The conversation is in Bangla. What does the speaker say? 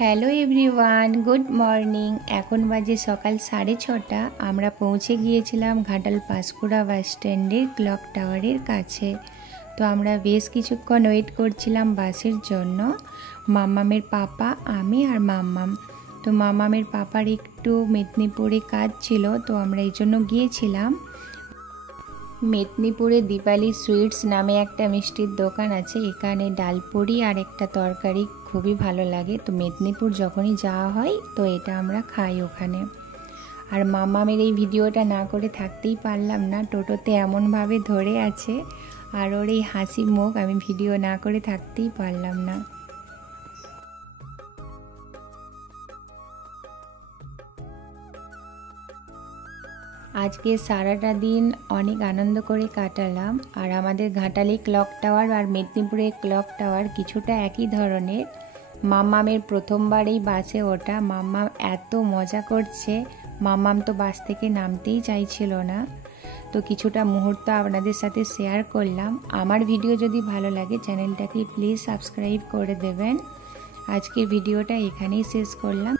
Hello everyone, good morning. এখন বাজে সকাল 6:30। আমরা পৌঁছে গিয়েছিলাম ঘাটাল পাঁশকুড়া বাস স্ট্যান্ডের ক্লক টাওয়ারের কাছে। তো আমরা বেশ কিছুক্ষণ ওয়েট করছিলাম বাসের জন্য। মাম্মামের পাপা, আমি আর মাম্মাম। তো মাম্মামের পাপার একটু মেদিনীপুরে কাজ ছিল, তো আমরা এই জন্য গিয়েছিলাম। মেদিনীপুরে দীপালি সুইটস নামে একটা মিষ্টির দোকান আছে। এখানে ডালপুরি আর একটা তরকারি খুবই ভালো লাগে। তো মেদিনীপুর যখনই যাওয়া হয় তো এটা আমরা খাই ওখানে। আর মাম্মামের এই ভিডিওটা না করে থাকতেই পারলাম না, টোটোতে এমনভাবে ধরে আছে আর ওর এই হাসি মুখ, আমি ভিডিও না করে থাকতেই পারলাম না। আজকে সারাটা দিন অনেক আনন্দ করে কাটালাম। আর আমাদের ঘাটালে ক্লক টাওয়ার আর মেদিনীপুরের ক্লক টাওয়ার কিছুটা একই ধরনের। মাম্মামের প্রথমবার এই বাসে ওঠা। মাম্মাম এত মজা করছে, মাম্মাম তো বাস থেকে নামতেই চাইছিল না। তো কিছুটা মুহূর্ত আপনাদের সাথে শেয়ার করলাম। আমার ভিডিও যদি ভালো লাগে চ্যানেলটাকে প্লিজ সাবস্ক্রাইব করে দেবেন। আজকের ভিডিওটা এখানেই শেষ করলাম।